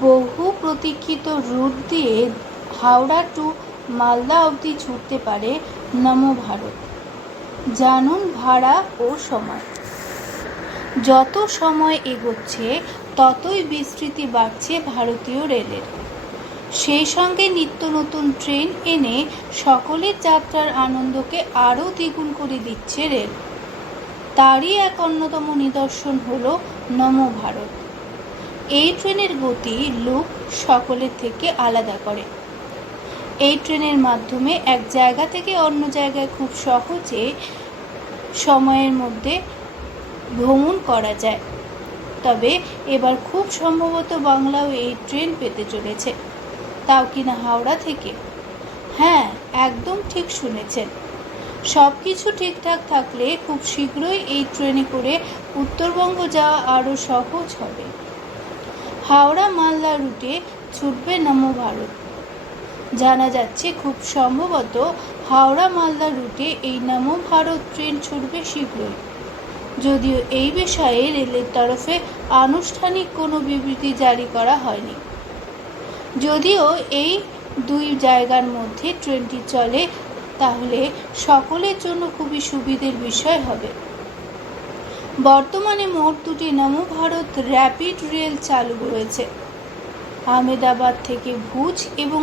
বহু প্রতীক্ষিত রুট দিয়ে হাওড়া টু মালদা অবধি ছুটতে পারে নমো ভারত। জানুন ভাড়া ও সময়। যত সময় এগোচ্ছে ততই বিস্তৃতি বাড়ছে ভারতীয় রেলের। সেই সঙ্গে নিত্য নতুন ট্রেন এনে সকলের যাত্রার আনন্দকে আরও দ্বিগুণ করে দিচ্ছে রেল। তারই এক অন্যতম নিদর্শন হল নমো ভারত। এই ট্রেনের গতি লুক সকলের থেকে আলাদা করে। এই ট্রেনের মাধ্যমে এক জায়গা থেকে অন্য জায়গায় খুব সহজে সময়ের মধ্যে ভ্রমণ করা যায়। তবে এবার খুব সম্ভবত বাংলাও এই ট্রেন পেতে চলেছে, তাও কিনা হাওড়া থেকে। হ্যাঁ, একদম ঠিক শুনেছেন। সব কিছু ঠিকঠাক থাকলে খুব শীঘ্রই এই ট্রেনে করে উত্তরবঙ্গ যাওয়া আরও সহজ হবে। হাওড়া মালদা রুটে ছুটবে নমো ভারত। জানা যাচ্ছে খুব সম্ভবত হাওড়া মালদা রুটে এই নমো ভারত ট্রেন ছুটবে শীঘ্রই। যদিও এই বিষয়ে রেলের তরফে আনুষ্ঠানিক কোনো বিবৃতি জারি করা হয়নি। যদিও এই দুই জায়গার মধ্যে ট্রেনটি চলে তাহলে সকলের জন্য খুবই সুবিধের বিষয় হবে। বর্তমানে মোট দুটি নমো ভারত র্যাপিড রেল চালু রয়েছে। আহমেদাবাদ থেকে ভুজ এবং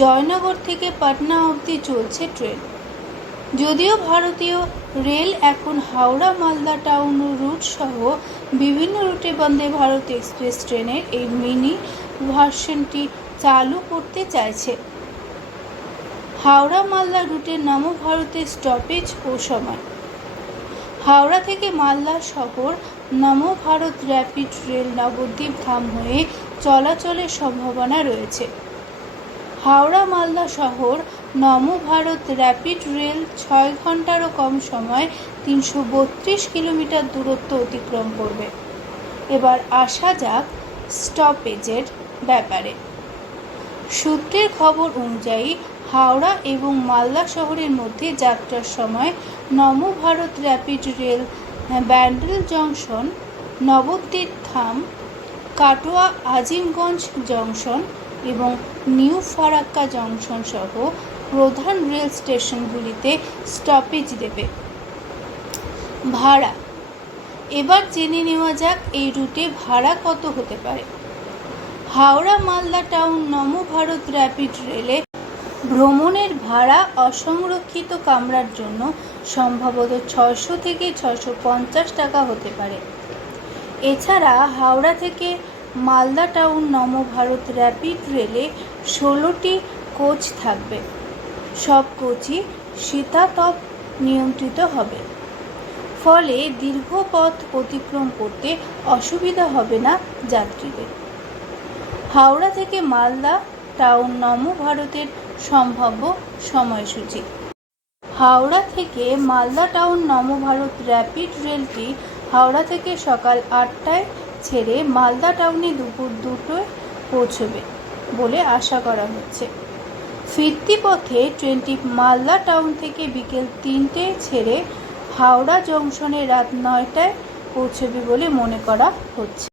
জয়নগর থেকে পাটনা অবধি চলছে ট্রেন। যদিও ভারতীয় রেল এখন হাওড়া মালদা টাউন রুট সহ বিভিন্ন রুটে বন্দে ভারত এক্সপ্রেস ট্রেনের এই মিনি ভার্সনটি চালু করতে চাইছে। হাওড়া মালদা রুটের নমো ভারতের স্টপেজ ও সময়। হাওড়া থেকে মালদা শহর নমো ভারত র্যাপিড রেল নবদ্বীপ ধাম হয়ে চলাচলের সম্ভাবনা রয়েছে। হাওড়া মালদা শহর নমো ভারত র্যাপিড রেল 6 ঘন্টারও কম সময় 332 কিলোমিটার দূরত্ব অতিক্রম করবে। এবার আসা যাক স্টপেজের ব্যাপারে। সূত্রের খবর অনুযায়ী হাওড়া এবং মালদা শহরের মধ্যে যাত্রার সময় Namo Bharat rapid rail Bandel junction, Nabadwip Dham, Katwa Azimganj junction এবং নিউ ফারাক্কা জংশন সহ প্রধান রেল স্টেশনগুলিতে স্টপেজ দেবে। ভাড়া। এবার জেনে নেওয়া যাক এই রুটে ভাড়া কত হতে পারে। হাওড়া মালদা টাউন নমো ভারত র্যাপিড রেলে ভ্রমণের ভাড়া অসংরক্ষিত কামরার জন্য সম্ভবত 600 থেকে 650 টাকা হতে পারে। এছাড়া হাওড়া থেকে মালদা টাউন নমো ভারত র্যাপিড রেলে 16টি কোচ থাকবে। সব কোচই শীতাতপ নিয়ন্ত্রিত হবে, ফলে দীর্ঘ পথ অতিক্রম করতে অসুবিধা হবে না যাত্রীদের। হাওড়া থেকে মালদা টাউন নমো ভারতের সম্ভাব্য সময়সূচি। হাওড়া থেকে মালদা টাউন নমো ভারত র্যাপিড রেলটি হাওড়া থেকে সকাল 8টায় ছেড়ে মালদা টাউনে দুপুর 2টোয় পৌঁছবে বলে আশা করা হচ্ছে। ফিরতি পথে ট্রেনটি মালদা টাউন থেকে বিকেল 3টেয় ছেড়ে হাওড়া জংশনে রাত 9টায় পৌঁছবে বলে মনে করা হচ্ছে।